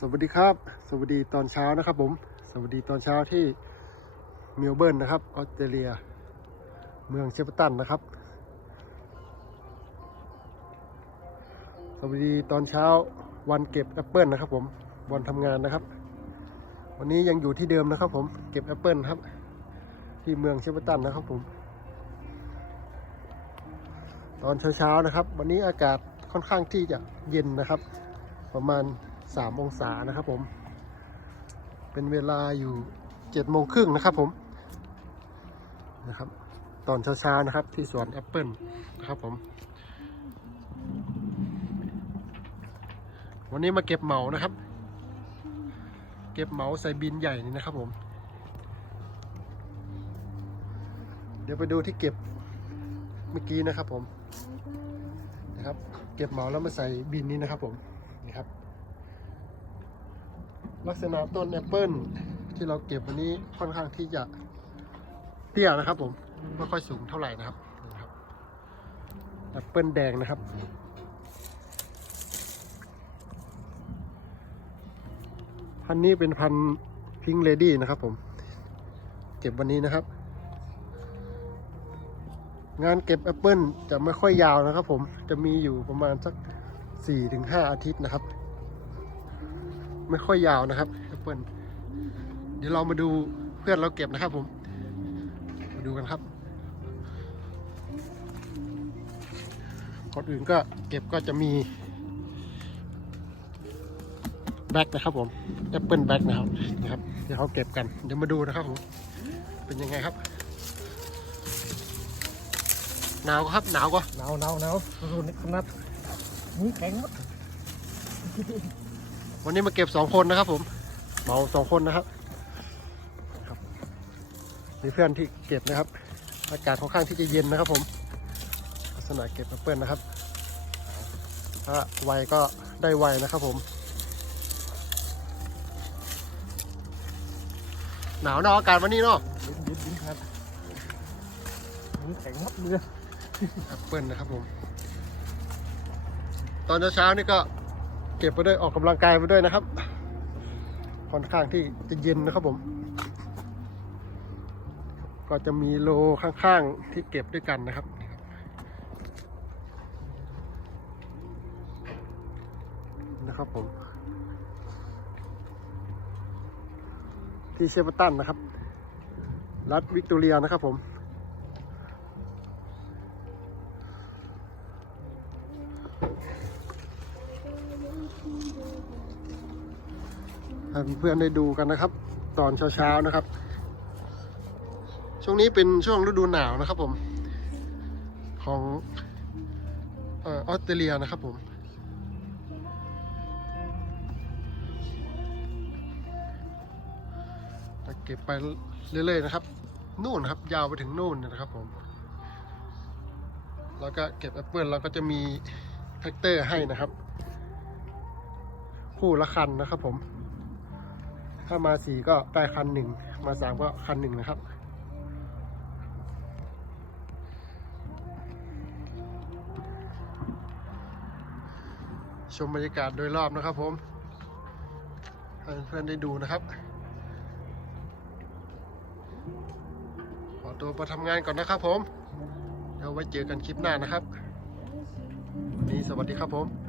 สวัสดีครับ สวัสดีตอนเช้านะครับผม สวัสดีตอนเช้าที่เมลเบิร์นนะครับออสเตรเลีย เมืองเชฟตันนะครับ สวัสดีตอนเช้าวันเก็บแอปเปิลนะครับผมวันทำงานนะครับ วันนี้ยังอยู่ที่เดิมนะครับผมเก็บแอปเปิลครับ ที่เมืองเชฟตันนะครับผม ตอนเช้าๆนะครับ วันนี้อากาศค่อนข้างที่จะเย็นนะครับ ประมาณ 3 องศานะครับผม เป็นเวลาอยู่7โมงครึ่งนะครับผมนะครับตอนเช้าๆนะครับที่สวนแอปเปิลนะครับผม วันนี้มาเก็บเหมานะครับ เก็บเหมาใส่บินใหญ่นี่นะครับผม เดี๋ยวไปดูที่เก็บเมื่อกี้นะครับผมนะครับ เก็บเหมาแล้วมาใส่บินนี้นะครับผมนี่ครับ ลักษณะต้นแอปเปิลที่เราเก็บวันนี้ค่อนข้างที่จะเตี้ยนะครับ ผมไม่ค่อยสูงเท่าไหร่นะครับแอปเปิลแดงนะครับพันนี้เป็นพันพิงเลดี้นะครับผม เก็บวันนี้นะครับ งานเก็บแอปเปิลจะไม่ค่อยยาวนะครับผมจะมีอยู่ประมาณสักสี่ถึงห้าอาทิตย์นะครับ ไม่ค่อยยาวนะครับแอปเปิลเดี๋ยวเรามาดูเพื่อนเราเก็บนะครับผม มาดูกันครับก่อนอื่นก็เก็บก็จะมีแบ็กนะครับผมแอปเปิลแบ็กนะครับนะครับ เดี๋ยวเขาเก็บกัน เดี๋ยวมาดูนะครับผมเป็นยังไงครับ หนาวครับหนาวก็หนาวหนาวหนาวสุดๆขนาดนี้แข็งหมด วันนี้มาเก็บสองคนนะครับ ผมเหมาสองคนนะครับครับมีเพื่อนที่เก็บนะครับ อากาศค่อนข้างที่จะเย็นนะครับ ผมลักษณะเก็บแอปเปิลนะครับถ้าไวก็ได้ไวนะครับ ผม หนาวเนาะอากาศวันนี้เนาะยิ้มยิ้มยิ้มครับนี้แข็งหมดเลยแอปเปิลนะครับผม ตอนเช้าๆนี่ก็ เก็บไปด้วยออกกำลังกายไปด้วยนะครับ ค่อนข้างที่จะเย็นนะครับผม ก็จะมีโลข้างๆที่เก็บด้วยกันนะครับนะครับผม ที่เชฟตันนะครับ รัฐวิกตอเรียนะครับผม ให้เพื่อนๆได้ดูกันนะครับ ตอนเช้าๆนะครับ ช่วงนี้เป็นช่วงฤดูหนาวนะครับผม ของออสเตรเลียนะครับผมเก็บไปเรื่อยๆนะครับ นู่นครับ ยาวไปถึงนู่นนะครับผม แล้วก็เก็บแอปเปิลเราก็จะมีแท็กเตอร์ให้นะครับ คู่ละคันนะครับผม ถ้ามาสี่ก็ได้คันหนึ่ง มาสามก็คันหนึ่งนะครับ ชมบรรยากาศโดยรอบนะครับผมให้เพื่อนๆได้ดูนะครับ ขอตัวไปทำงานก่อนนะครับผม เดี๋ยวไว้เจอกันคลิปหน้านะครับนนี้สวัสดีครับผม